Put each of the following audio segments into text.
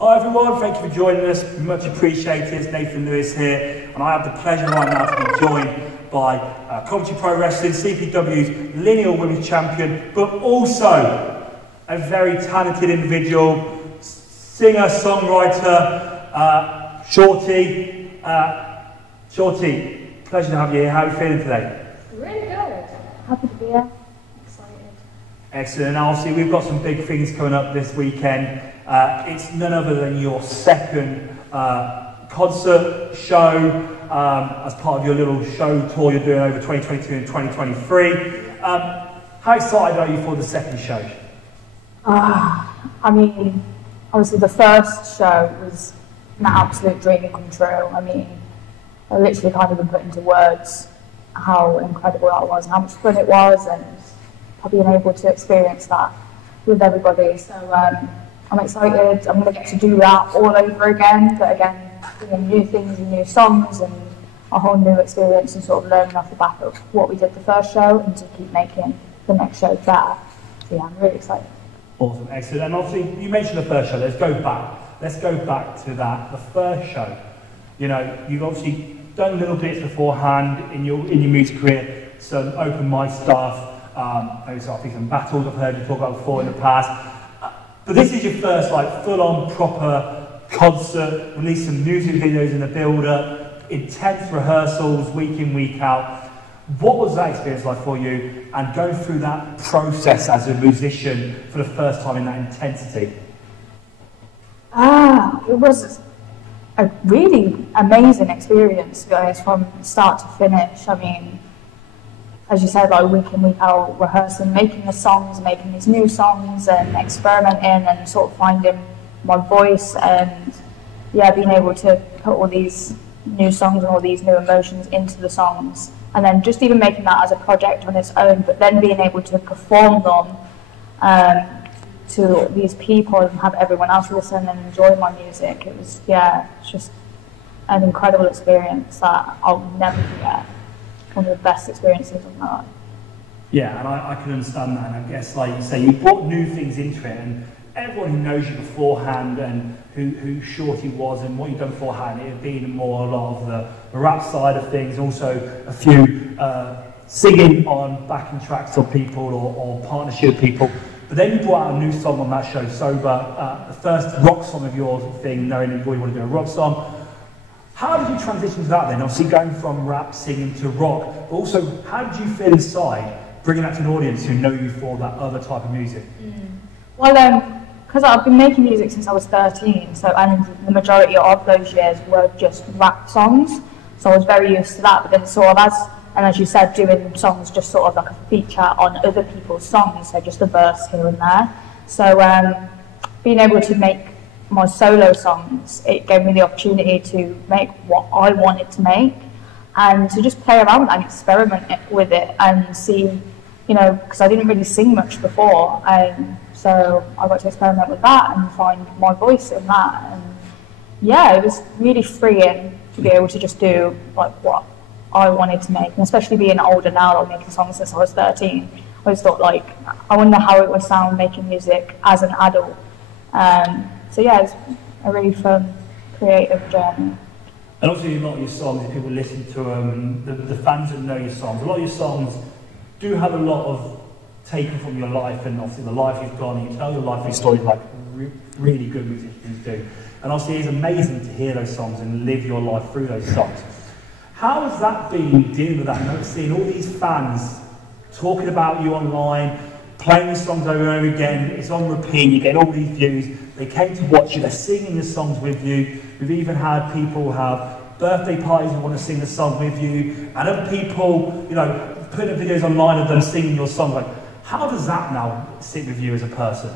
Hi everyone, thank you for joining us, much appreciated. It's Nathan Lewis here, and I have the pleasure right now to be joined by Coventry Pro Wrestling, CPW's lineal women's champion, but also a very talented individual, singer, songwriter, Shawty. Shawty, pleasure to have you here. How are you feeling today? Really good. Happy to be here. Excited. Excellent. Now, obviously, we've got some big things coming up this weekend. It's none other than your second concert show as part of your little show tour you're doing over 2022 and 2023. How excited are you for the second show? I mean, obviously the first show was an absolute dream come true. I mean, I literally can't even put into words how incredible that was and how much fun it was, and being able to experience that with everybody. So I'm excited. I'm going to get to do that all over again, but again, doing new things and new songs and a whole new experience, and sort of learning off the back of what we did the first show and to keep making the next show better. So yeah, I'm really excited. Awesome, excellent. And obviously, you mentioned the first show. Let's go back to that. The first show. You know, you've obviously done little bits beforehand in your music career, some open mic stuff, maybe I think some battles I've heard you talk about before in the past. But this is your first like full-on proper concert, release some music videos in the build-up, intense rehearsals week in, week out. What was that experience like for you, and going through that process as a musician for the first time in that intensity? It was a really amazing experience, guys, from start to finish. I mean, as you said, like week in, week out, rehearsing, making the songs, making these new songs, and experimenting and sort of finding my voice, and yeah, being able to put all these new songs and all these new emotions into the songs, and then just even making that as a project on its own, but then being able to perform them to these people and have everyone else listen and enjoy my music. It was, yeah, it's just an incredible experience that I'll never forget. One of the best experiences of my life. Yeah, and I can understand that, and I guess, like you say, you brought new things into it, and everyone who knows you beforehand and who Shawty was and what you've done beforehand, it had been more a lot of the rap side of things, also a few singing on backing tracks of people or partnership people. But then you brought out a new song on that show, Sober, the first rock song of yours thing, knowing that you want to do a rock song. How did you transition to that then? Obviously going from rap, singing to rock, but also how did you feel inside bringing that to an audience who know you for that other type of music? Well, because I've been making music since I was 13, so, and the majority of those years were just rap songs, so I was very used to that. But then sort of as you said, doing songs just sort of like a feature on other people's songs, so just a verse here and there. So being able to make my solo songs, it gave me the opportunity to make what I wanted to make, and to just play around and experiment with it and see, you know, because I didn't really sing much before, so I got to experiment with that and find my voice in that. And yeah, it was really freeing to be able to just do like what I wanted to make, and especially being older now, like making songs since I was 13, I always thought, like, I wonder how it would sound making music as an adult. So yeah, it's a really fun, creative journey. And obviously a lot of your songs, if people listen to them, the fans that know your songs, a lot of your songs do have a lot of taken from your life, and obviously the life you've gone, and you tell your life stories like really good musicians do. And obviously it's amazing to hear those songs and live your life through those songs. How has that been, dealing with that, and seeing all these fans talking about you online, playing the songs over and over again, it's on repeat, you get all these views, they came to watch you, they're singing the songs with you. We've even had people have birthday parties and want to sing the song with you, and other people, you know, putting videos online of them singing your song. Like, how does that now sit with you as a person?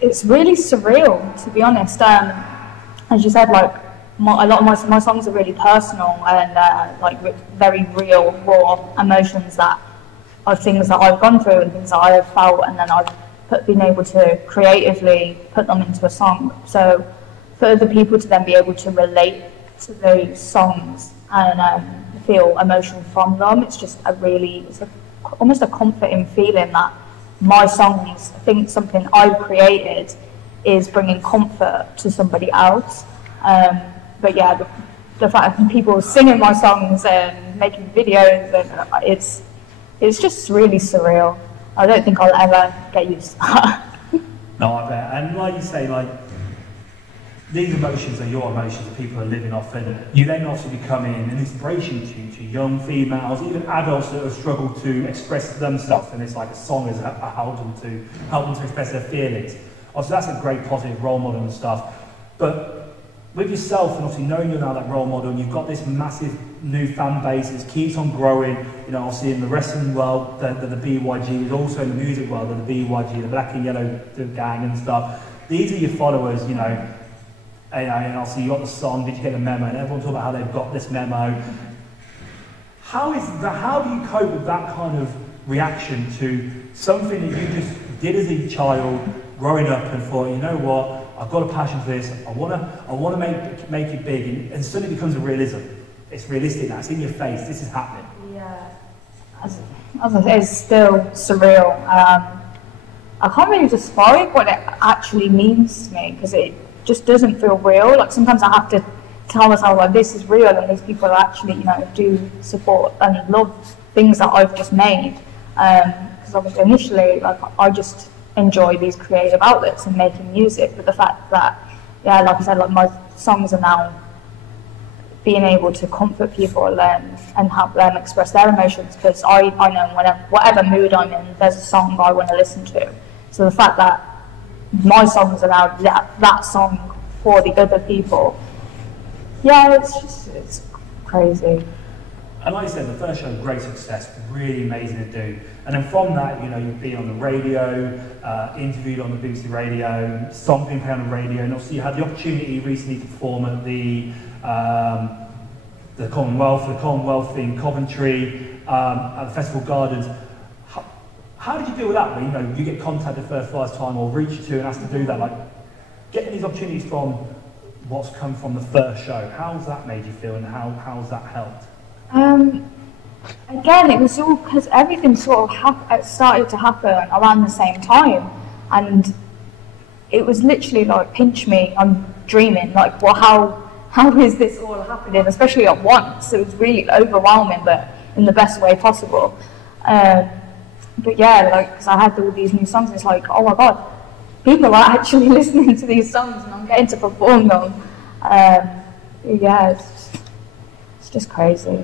It's really surreal, to be honest. As you said, like, a lot of my songs are really personal and like very real, raw emotions that are things that I've gone through and things that I have felt, and then I've been able to creatively put them into a song. So for other people to then be able to relate to those songs and feel emotion from them, it's just almost a comforting feeling that my songs, I think something I've created, is bringing comfort to somebody else. But yeah, the fact that people singing my songs and making videos, and it's just really surreal. I don't think I'll ever get used to that. No, I bet. And like you say, like, these emotions are your emotions that people are living off, and you then also becoming an inspiration to young females, even adults that have struggled to express themselves, and it's like a song has helped them to express their feelings. Obviously, that's a great positive role model and stuff. But with yourself, and obviously knowing you're now that role model, and you've got this massive new fan base that keeps on growing, you know, obviously in the wrestling world, the BYG, is also in the music world, the BYG, the Black and Yellow gang and stuff. These are your followers, you know. And obviously you got the song, Did You Get the Memo? And everyone talking about how they've got this memo. How do you cope with that kind of reaction to something that you just did as a child, growing up, and thought, you know what, I've got a passion for this, I wanna make it big, and suddenly it becomes a realism. It's realistic now, it's in your face, this is happening. Yeah, as I say, it's still surreal. I can't really describe what it actually means to me, because it just doesn't feel real. Like, sometimes I have to tell myself, like, this is real, and these people actually, you know, do support and love things that I've just made. Because obviously initially, like, I just enjoy these creative outlets and making music, but the fact that, yeah, like I said, like, my songs are now being able to comfort people and help them express their emotions, because I know whatever mood I'm in, there's a song I want to listen to. So the fact that my songs are now that song for the other people, yeah, it's crazy. And like I said, the first show, great success, really amazing to do. And then from that, you know, you've been on the radio, interviewed on the BBC radio, songs being played on the radio, and obviously you had the opportunity recently to perform at the Commonwealth in Coventry, at the Festival Gardens. How did you deal with that? When, you know, you get contacted for the first time or reached to and asked to do that, like, getting these opportunities from what's come from the first show, how's that made you feel, and how's that helped? Again, it was all because everything sort of started to happen around the same time, and it was literally like, pinch me, I'm dreaming. Like, well, how is this all happening, especially at once? It was really overwhelming, but in the best way possible. But yeah, like, because I had all these new songs, it's like, oh my god, people are actually listening to these songs, and I'm getting to perform them. Yeah, it's just crazy.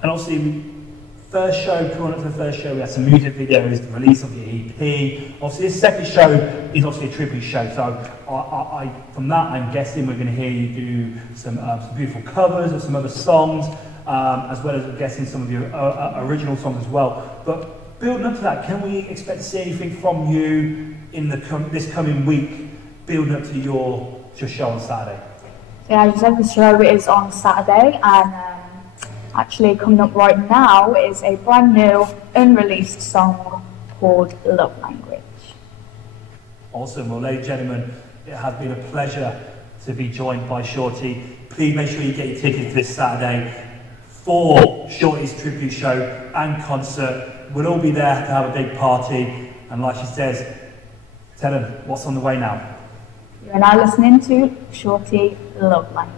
And obviously, first show, coming up to the first show, we had some music videos, the release of the EP. Obviously, this second show is obviously a tribute show, so from that, I'm guessing we're going to hear you do some beautiful covers of some other songs, as well as, I'm guessing, some of your original songs as well. But building up to that, can we expect to see anything from you in this coming week, building up to your show on Saturday? Yeah, as you said, the show is on Saturday, and actually coming up right now is a brand new, unreleased song called Love Language. Awesome. Well, ladies and gentlemen, it has been a pleasure to be joined by Shawty. Please make sure you get your tickets this Saturday for Shawty's tribute show and concert. We'll all be there to have a big party, and like she says, tell them what's on the way now. You're now listening to Shawty Love Language.